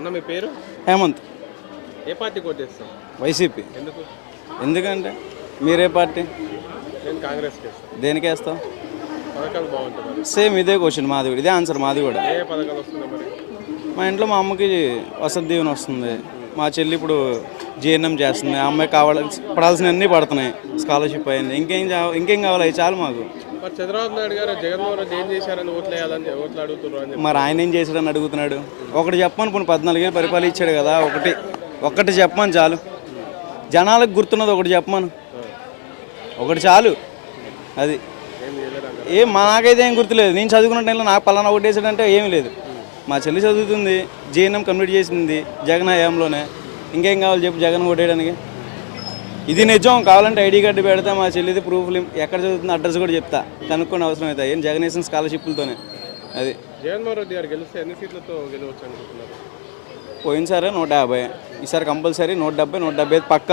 అన్న మీ పేరు? హేమంత్. ఏ పార్టీ కొట్టేస్తాం వైసీపీ. ఎందుకు? ఎందుకంటే మీరే పార్టీ? నేను వేస్తాను దేనికి వేస్తాం పథకాలు బాగుంటుంది సేమ్ ఇదే క్వశ్చన్ మాది కూడా ఇదే ఆన్సర్ మాది కూడా. ఏ పథకాలు వస్తున్నాయి మరి? మా ఇంట్లో మా అమ్మకి వసతి దీవెన వస్తుంది. మా చెల్లి ఇప్పుడు జీఎన్ఎం చేస్తుంది. ఆ అమ్మాయి కావాలి పడాల్సినవన్నీ పడుతున్నాయి. స్కాలర్షిప్ అయింది. ఇంకేం ఇంకేం కావాలి? చాలు మాకు. మరి చంద్రబాబు నాయుడు గారు జగన్మోహన్ రెడ్డి ఏం చేశారని ఓట్లు వేయాలని ఓట్లు అడుగుతున్నారు అని చెప్పి. మరి ఆయన ఏం చేశాడని అడుగుతున్నాడు? ఒకటి చెప్పమని పోనీ పద్నాలుగేళ్ళు పరిపాలించాడు కదా ఒకటి. ఒక్కటి చెప్పమని చాలు. జనాలకు గుర్తున్నది ఒకటి చెప్పమను. ఒకటి చాలు. అది. ఏం ఏం మా నాకైతే ఏం గుర్తులేదు. నేను చదువుకున్న టైంలో నాకు పలానా ఒకటి వేసాడంటే ఏమీ లేదు. మా చెల్లి చదువుతుంది జీఎన్ఎం కంప్లీట్ చేసింది జగన్ హయాంలోనే. ఇంకేం కావాలి చెప్పు జగన్ ఓటేయడానికి ఇది నిజం కావాలంటే ఐడి కార్డు పెడతా మా చెల్లిది ప్రూఫ్లు ఎక్కడ చదువుతుంది అడ్రస్ కూడా చెప్తా. కనుక్కొని అవసరం అవుతా ఏం జగన్ వేసిన స్కాలర్షిప్లతోనే అది. జగన్మోహన్ రెడ్డి గారు గెలిస్తే ఎన్ని సీట్లతో గెలవచ్చు అనుకుంటున్నారు? పోయినసారి నూట యాభై. ఈసారి కంపల్సరీ నూట డెబ్బై నూట డెబ్బై ఐదు పక్క.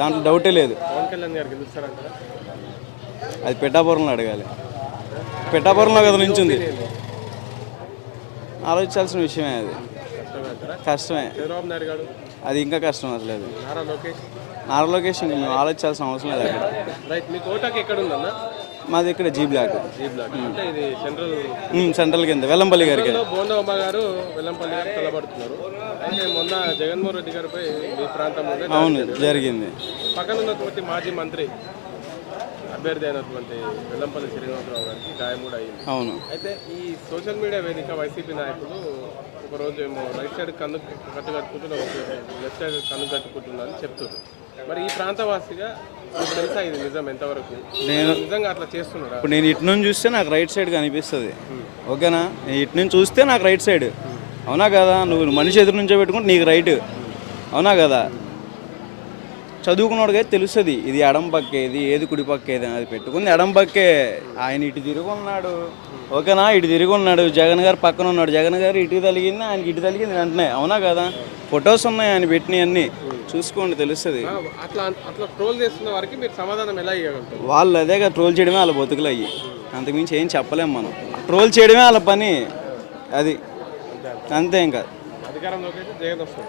దాంట్లో డౌటే లేదు. పవన్ కళ్యాణ్ గారు గెలుస్తారంటారా అది పిఠాపురంలో అడగాలి. పిఠాపురంలో కదా నుంచింది. ఆలోచించాల్సిన విషయమే అది. కష్టమే. చంద్రబాబు నాయుడు గారు? అది ఇంకా కష్టం అసలు అది నారా లోకేష్? నారా లొకేషన్ మేము ఆలోచించాల్సిన అవసరం లేదు అక్కడ. రైట్ మీకు ఓటాకి ఎక్కడ ఉందన్న? మాది ఇక్కడ జీ బ్లాక్. ఈ బ్లాక్. అంటే ఇది సెంట్రల్ ఉమ్, సెంట్రల్ కింద వెల్లంపల్లి గారికి లో బోండా ఉమ్మ గారు వెల్లంపల్లి గారు తలబడుతున్నారు అయితే మొన్న జగన్మోహన్ రెడ్డి గారిపై మీ ప్రాంతంలోనే అవును జరిగింది. పక్కన ఉన్నటువంటి మాజీ మంత్రి అభ్యర్థి అయినటువంటి వెల్లంపల్లి శ్రీనివాసరావు గారికి గాయం కూడా అయింది. అవును. అయితే ఈ సోషల్ మీడియా వేదిక వైసీపీ నాయకులు ఒకరోజు ఏమో రైట్ సైడ్ కన్ను కట్టు కట్టుకుంటున్నారు లెఫ్ట్ సైడ్ కన్ను కట్టుకుంటున్నారు అని చెప్తున్నారు. మరి ఈ ప్రాంతవాసిగా తెలుసా ఇది నిజం ఎంతవరకు? నేను నిజంగా అట్లా చేస్తున్నారా? ఇప్పుడు నేను ఇటు నుంచి చూస్తే నాకు రైట్ సైడ్ కనిపిస్తుంది. ఓకేనా? నేను ఇటు నుంచి చూస్తే నాకు రైట్ సైడ్. అవునా కదా? నువ్వు మనిషి ఎదురు నుంచో పెట్టుకుంటే నీకు రైట్. అవునా కదా? చదువుకున్నోడికి తెలుస్తుంది ఇది ఎడం పక్కే ఇది ఏది కుడి పక్కే ఇది అని. అది పెట్టుకుంది. ఎడం పక్కే ఆయన ఇటు తిరిగి ఉన్నాడు. ఓకేనా ఇటు తిరిగి ఉన్నాడు. జగన్ గారు పక్కన ఉన్నాడు. జగన్ గారు ఇటు తలిగింది ఆయనకి ఇటు తలిగింది వెంటనే అవునా కదా? ఫొటోస్ ఉన్నాయి ఆయన పెట్టినవి అన్నీ. చూసుకోండి తెలుస్తుంది. వాళ్ళు అదే కదా ట్రోల్ చేయడమే వాళ్ళ బతుకులు అయ్యి అంతకుమించి ఏం చెప్పలేం మనం. ట్రోల్ చేయడమే వాళ్ళ పని. అది. అంతే ఇంకా.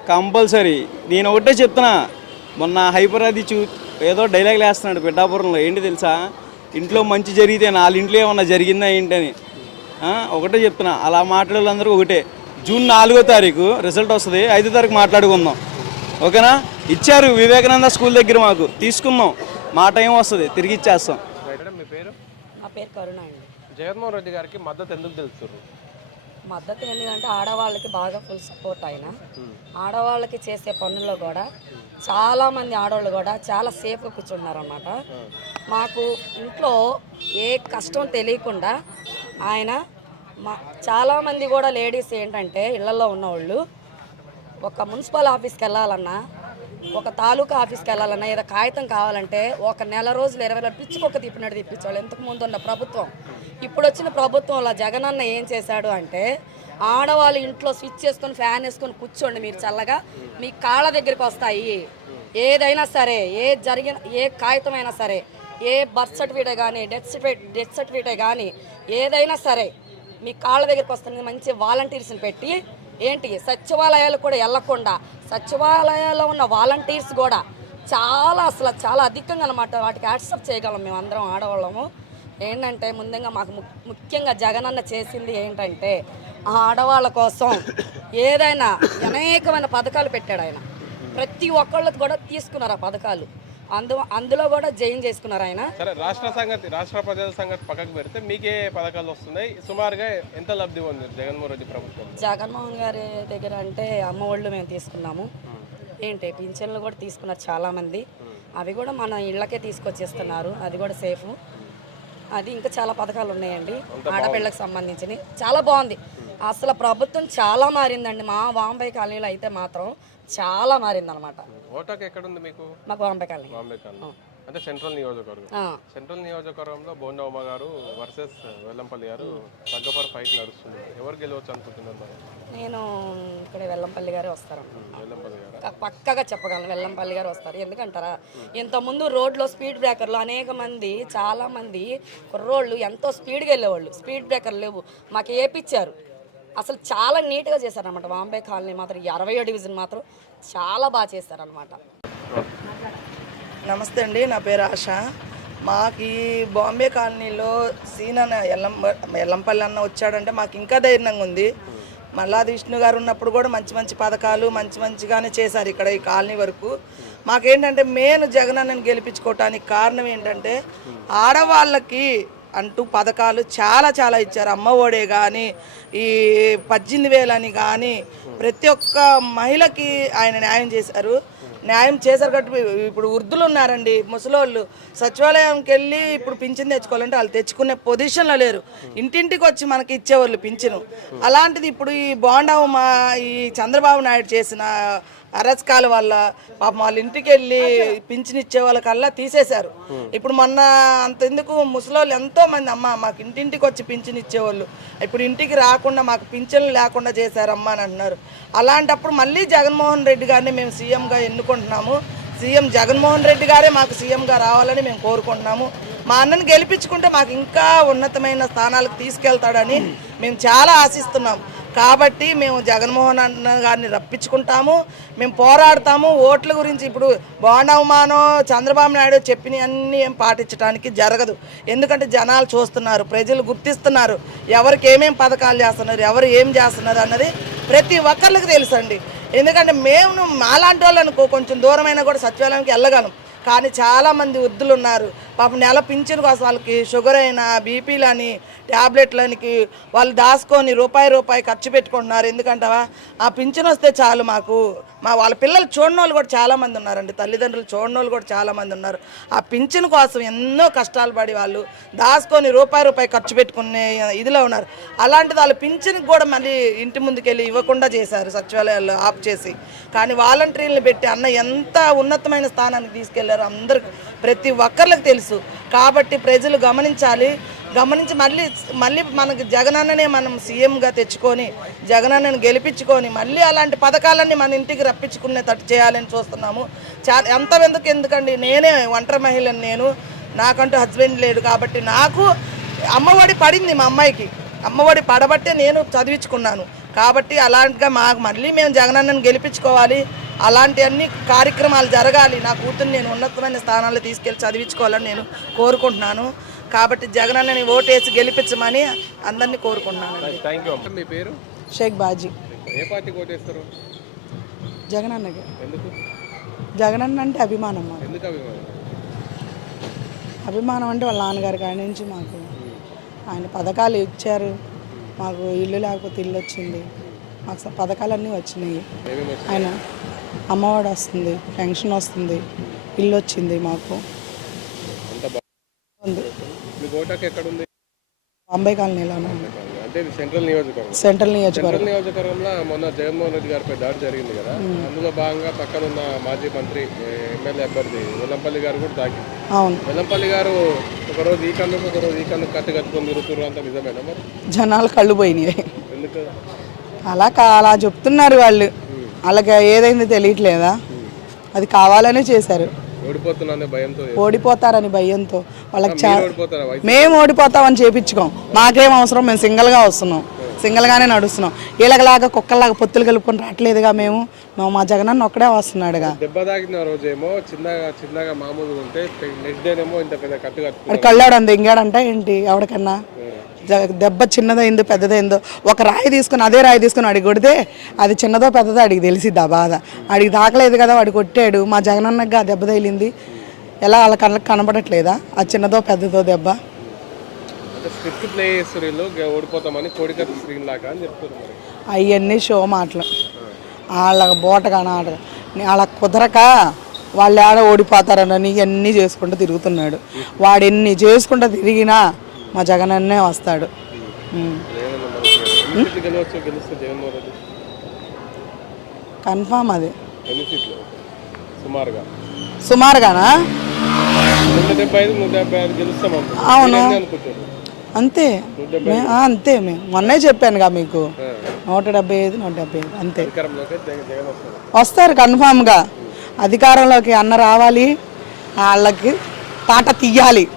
కంపల్సరీ. నేను ఒకటే చెప్తున్నా. మొన్న హైపర్ అది చూ ఏదో డైలాగ్ వేస్తున్నాడు పిఠాపురంలో. ఏంటి తెలుసా? ఇంట్లో మంచి జరిగితే నాలుగు ఇంట్లో ఏమన్నా జరిగిందా ఏంటని. ఆ, ఒకటే చెప్తున్నా. అలా మాట్లాడే వాళ్ళందరూ ఒకటే. జూన్ నాలుగో తారీఖు రిజల్ట్ వస్తుంది. ఐదో తారీఖు మాట్లాడుకుందాం. ఓకేనా? ఇచ్చారు వివేకానంద స్కూల్ దగ్గర మాకు. తీసుకుందాం. మా టైం వస్తుంది? తిరిగి ఇచ్చేస్తాం. మీ పేరు? నా పేరు కరుణ అండి. జగన్మోహన్ రెడ్డి గారికి మద్దతు ఎందుకు తెలుస్తారు మద్దతు ఎందుకంటే ఆడవాళ్ళకి బాగా ఫుల్ సపోర్ట్ ఆయన. ఆడవాళ్ళకి చేసే పనుల్లో కూడా చాలా మంది ఆడవాళ్ళు కూడా చాలా సేఫ్గా కూర్చున్నారు అనమాట మాకు ఇంట్లో ఏ కష్టం తెలియకుండా ఆయన మా చాలామంది కూడా లేడీస్ ఏంటంటే ఇళ్ళలో ఉన్నవాళ్ళు ఒక మున్సిపల్ ఆఫీస్కి వెళ్ళాలన్నా ఒక తాలూకా ఆఫీస్కి వెళ్ళాలన్నా ఏదో కాగితం కావాలంటే ఒక నెల రోజులు ఇరవై నెలలు పిచ్చుకొక్క తిప్పినట్టు తిప్పించేవాళ్ళు ఇంతకు ముందు ఉన్న ప్రభుత్వం. ఇప్పుడు వచ్చిన ప్రభుత్వంలో జగనన్న ఏం చేశాడు అంటే ఆడవాళ్ళు ఇంట్లో స్విచ్ చేసుకొని ఫ్యాన్ వేసుకొని కూర్చోండి మీరు చల్లగా. మీ కాళ్ళ దగ్గరికి వస్తాయి. ఏదైనా సరే ఏ జరిగిన ఏ కాగితమైనా సరే ఏ బర్త్ సర్టిఫికేట్ కానీ డెత్ సర్టిఫికేట్ డెత్ సర్టిఫికేట్ కానీ ఏదైనా సరే మీ కాళ్ళ దగ్గరికి వస్తుంది మంచి వాలంటీర్స్ని పెట్టి ఏంటి సచివాలయాలు కూడా వెళ్ళకుండా సచివాలయాల్లో ఉన్న వాలంటీర్స్ కూడా చాలా అసలు చాలా అధికంగా అనమాట వాటికి యాక్సెప్ట్ చేయగలం మేము అందరం ఆడవాళ్ళము. ఏంటంటే ముందుగా మాకు ము- ముఖ్యంగా జగనన్న చేసింది ఏంటంటే ఆ ఆడవాళ్ళ కోసం ఏదైనా అనేకమైన పథకాలు పెట్టాడు ఆయన. ప్రతి ఒక్కళ్ళకి కూడా తీసుకున్నారు ఆ పథకాలు. అందు అందులో కూడా జైన్ చేసుకున్నారు ఆయన. సరే రాష్ట్ర సంగతి రాష్ట్ర ప్రజల సంగతి పక్కకు పెడితే మీకే పథకాలు వస్తున్నాయి. సుమారుగా ఎంత లబ్ధి పొందారు జగన్మోహన్ రెడ్డి ప్రభుత్వం? జగన్మోహన్ గారి దగ్గర అంటే అమ్మ ఒళ్ళు మేము తీసుకున్నాము. ఏంటి పింఛన్లు కూడా తీసుకున్నారు చాలామంది. అవి కూడా మన ఇళ్ళకే తీసుకొచ్చేస్తున్నారు. అది కూడా సేఫ్. అది ఇంకా చాలా పథకాలు ఉన్నాయండి. ఆడపిల్లకి సంబంధించినవి. చాలా బాగుంది. అసలు ప్రభుత్వం చాలా మారిందండి. మా వాంబై కాలనీలో అయితే మాత్రం చాలా మారిందనమాట ఓటాకు ఎక్కడుంది మీకు? మాకు కాలనీ. బాంబే కాలనీ. అంటే సెంట్రల్ నియోజకవర్గం. సెంట్రల్ నియోజకవర్గంలో బోండా ఉమ్మ గారు వర్సెస్ వెల్లంపల్లి గారు తగ్గపర్ ఫైట్ నడుస్తుంది. ఎవరు గెలవచ్చు అనుకుంటున్నారు నేను ఇక్కడ వెల్లంపల్లి గారే వస్తారు వెల్లంపల్లి గారు? పక్క- పక్కగా చెప్పగలను వెల్లంపల్లి గారు వస్తారు. ఎందుకంటారా? ఇంతకుముందు రోడ్లో స్పీడ్ బ్రేకర్లు అనేక మంది చాలా మంది కుర్రోళ్ళు ఎంతో స్పీడ్గా వెళ్ళేవాళ్ళు. స్పీడ్ బ్రేకర్లు లేవు. మాకు ఏపిచ్చారు. అసలు చాలా నీట్గా చేశారనమాట బాంబే కాలనీ మాత్రం ఈ అరవై డివిజన్ మాత్రం చాలా బాగా చేశారనమాట నమస్తే అండి నా పేరు ఆశ. మాకు ఈ బాంబే కాలనీలో సీన్ అన్న ఎల్లం ఎల్లంపల్లి అన్న వచ్చాడంటే మాకు ఇంకా ధైర్యంగా ఉంది. మల్లాది విష్ణు గారు ఉన్నప్పుడు కూడా మంచి మంచి పథకాలు మంచి మంచిగానే చేశారు ఇక్కడ ఈ కాలనీ వరకు. మాకేంటంటే మెయిన్ జగన్ అన్నని గెలిపించుకోవటానికి కారణం ఏంటంటే ఆడవాళ్ళకి అంటూ పథకాలు చాలా చాలా ఇచ్చారు. అమ్మ ఒడే కానీ ఈ పద్దెనిమిది వేలని కానీ ప్రతి ఒక్క మహిళకి ఆయన న్యాయం చేశారు. న్యాయం చేశారు కాబట్టి ఇప్పుడు వృద్ధులు ఉన్నారండి ముసలోళ్ళు. సచివాలయంకి వెళ్ళి ఇప్పుడు పింఛన్ తెచ్చుకోవాలంటే వాళ్ళు తెచ్చుకునే పొజిషన్లో లేరు. ఇంటింటికి వచ్చి మనకి ఇచ్చేవాళ్ళు పింఛను. అలాంటిది ఇప్పుడు ఈ బోండావు మా ఈ చంద్రబాబు నాయుడు చేసిన అరచకాల వల్ల పాపం వాళ్ళ ఇంటికి వెళ్ళి పింఛన్ ఇచ్చే వాళ్ళకల్లా తీసేశారు. ఇప్పుడు మొన్న అంతెందుకు ముసలోళ్ళు ఎంతో మంది అమ్మ మాకు ఇంటింటికి వచ్చి పింఛన్ ఇచ్చేవాళ్ళు ఇప్పుడు ఇంటికి రాకుండా మాకు పింఛన్లు లేకుండా చేశారమ్మా అని అంటున్నారు. అలాంటప్పుడు మళ్ళీ జగన్మోహన్ రెడ్డి గారిని మేము సీఎంగా ఎన్నుకుంటున్నాము. సీఎం జగన్మోహన్ రెడ్డి గారే మాకు సీఎంగా రావాలని మేము కోరుకుంటున్నాము. మా అన్నని గెలిపించుకుంటే మాకు ఇంకా ఉన్నతమైన స్థానాలకు తీసుకెళ్తాడని మేము చాలా ఆశిస్తున్నాం. కాబట్టి మేము జగన్మోహన్ అన్న గారిని రప్పించుకుంటాము. మేము పోరాడతాము. ఓట్ల గురించి ఇప్పుడు బోండవమానం చంద్రబాబు నాయుడు చెప్పిన అన్నీ ఏం పాటించడానికి జరగదు. ఎందుకంటే జనాలు చూస్తున్నారు ప్రజలు గుర్తిస్తున్నారు. ఎవరికి ఏమేం పథకాలు చేస్తున్నారు ఎవరు ఏం చేస్తున్నారు అన్నది ప్రతి ఒక్కరికి తెలుసండి. ఎందుకంటే మేము మాలాంటి వాళ్ళు అనుకో కొంచెం దూరమైనా కూడా సచివాలయంకి వెళ్ళగలం. కానీ చాలామంది వృద్ధులు ఉన్నారు పాపం నెల పింఛన్ కోసం వాళ్ళకి షుగర్ అయినా బీపీలని ట్యాబ్లెట్లనికి వాళ్ళు దాచుకొని రూపాయి రూపాయి ఖర్చు పెట్టుకుంటున్నారు. ఎందుకంటావా? ఆ పింఛన్ వస్తే చాలు మాకు. మా వాళ్ళ పిల్లలు చూడని వాళ్ళు కూడా చాలామంది ఉన్నారండి. తల్లిదండ్రులు చూడని వాళ్ళు కూడా చాలామంది ఉన్నారు. ఆ పింఛన్ కోసం ఎన్నో కష్టాలు పడి వాళ్ళు దాచుకొని రూపాయి రూపాయి ఖర్చు పెట్టుకునే ఇదిలో ఉన్నారు. అలాంటిది వాళ్ళు పింఛన్కి కూడా మళ్ళీ ఇంటి ముందుకెళ్ళి ఇవ్వకుండా చేశారు. సచివాలయాల్లో ఆఫ్ చేసి. కానీ వాలంటీర్లు పెట్టి అన్న ఎంత ఉన్నతమైన స్థానానికి తీసుకెళ్ళారు అందరికి ప్రతి ఒక్కరికి తెలుసు. కాబట్టి ప్రజలు గమనించాలి. గమనించి మళ్ళీ మళ్ళీ మనకి జగనన్ననే మనం సీఎంగా తెచ్చుకొని జగనన్నను గెలిపించుకొని మళ్ళీ అలాంటి పథకాలన్నీ మన ఇంటికి రప్పించుకునేటట్టు చేయాలని చూస్తున్నాము. చా ఎంత ఎందుకు ఎందుకండి? నేనే ఒంటరి మహిళని నేను. నాకంటూ హస్బెండ్ లేడు కాబట్టి నాకు అమ్మఒడి పడింది మా అమ్మాయికి. అమ్మఒడి పడబట్టే నేను చదివించుకున్నాను. కాబట్టి అలాంటిగా మాకు మళ్ళీ మేము జగనన్నని గెలిపించుకోవాలి. అలాంటి అన్ని కార్యక్రమాలు జరగాలి. నా కూతుర్ని నేను ఉన్నతమైన స్థానాల్లో తీసుకెళ్ళి చదివించుకోవాలని నేను కోరుకుంటున్నాను. కాబట్టి జగనన్నని ఓటేసి గెలిపించమని అందరినీ కోరుకుంటున్నాను మీ పేరు? షేక్ బాజీ. ఏ పార్టీ ఓటేస్తారు? జగనన్నకి ఎందుకు? జగనన్న అంటే అభిమానం మాకు. ఎందుకు అభిమానం? అభిమానం అంటే వాళ్ళ నాన్నగారి కాడి నుంచి మాకు. ఆయన పథకాలు ఇచ్చారు. మాకు ఇల్లు లేకపోతే ఇల్లు వచ్చింది. మాకు పథకాలన్నీ వచ్చినాయి? ఆయన అమ్మఒడి వస్తుంది పెన్షన్ వస్తుంది ఇల్లు వచ్చింది మాకు. బాంబే ఇది సెంట్రల్ నియోజకవర్గం. సెంట్రల్ నియోజకవర్గం. సెంట్రల్ నియోజకవర్గంలో మొన్న జగన్మోహన్ రెడ్డి గారిపై దాడి జరిగింది కదా. అందులో భాగంగా పక్కన ఉన్న మాజీ మంత్రి ఎమ్మెల్యే అభ్యర్థి వెల్లంపల్లి గారు కూడా దాకి అవును. వెల్లంపల్లి గారు ఒకరోజు ఈ కన్నుకు ఒకరోజు ఈ కన్ను కట్టు కట్టుకొని తిరుగుతున్నారు అంత నిజమేనా మరి? జనాలు కళ్ళు పోయినాయి. ఎందుకు? అలా అలా చెప్తున్నారు వాళ్ళు. వాళ్ళకి ఏదైంది తెలియట్లేదా? అది కావాలనే చేశారు. ఓడిపోతారని భయంతో వాళ్ళకి మేము ఓడిపోతామని చేపించుకోం. మాకేం అవసరం? మేము సింగిల్గా వస్తున్నాం. సింగిల్గానే నడుస్తున్నాం. వీళ్ళకిలాగా కుక్కలాగా పొత్తులు కలుపుకొని రావట్లేదుగా మేము. మా జగనన్న ఒక్కడే వస్తున్నాడుగా. దెబ్బ తాకిన రోజేమో చిన్నగా చిన్నగా మామూలుగా ఉంటే నెక్స్ట్ డేనేమో ఇంత పెద్ద కట్టు కళ్ళాడు ఇంగాడంట ఏంటి ఎవరికన్నా దెబ్బ చిన్నదైందో పెద్దదైందో ఒక రాయి తీసుకుని అదే రాయి తీసుకుని అడిగి కొడితే అది చిన్నదో పెద్దదో అడిగి తెలిసిద్ది ఆ బాధ. అడిగి తాకలేదు కదా వాడు కొట్టాడు. మా జగనన్నగా దెబ్బ తగిలింది. ఎలా వాళ్ళ కళ్ళకి కనపడట్లేదా ఆ చిన్నదో పెద్దదో దెబ్బ? స్క్రిప్ట్ ప్లే చేస్తారు ఓడిపోతామని కోడికత్తి స్క్రీన్ లాగా అని చెప్తున్నారు అవన్నీ షో మాటలు. వాళ్ళ బోటగా ఆట. వాళ్ళ కుదరక వాళ్ళు ఆడ ఓడిపోతారని ఇవన్నీ చేసుకుంటూ తిరుగుతున్నాడు. వాడు ఎన్ని చేసుకుంటూ తిరిగినా మా వస్తాడు. గెలిస్తే జగన్మోహన్ రెడ్డి? కన్ఫామ్ అది. సుమారుగా. సుమారుగానా? అవును. అంతే. అంతే. మేము మొన్నే చెప్పానుగా మీకు. నూట డెబ్బై ఐదు నూట డెబ్బై ఐదు అంతే. వస్తారు కన్ఫామ్గా. అధికారంలోకి అన్న రావాలి. వాళ్ళకి తాట తీయాలి.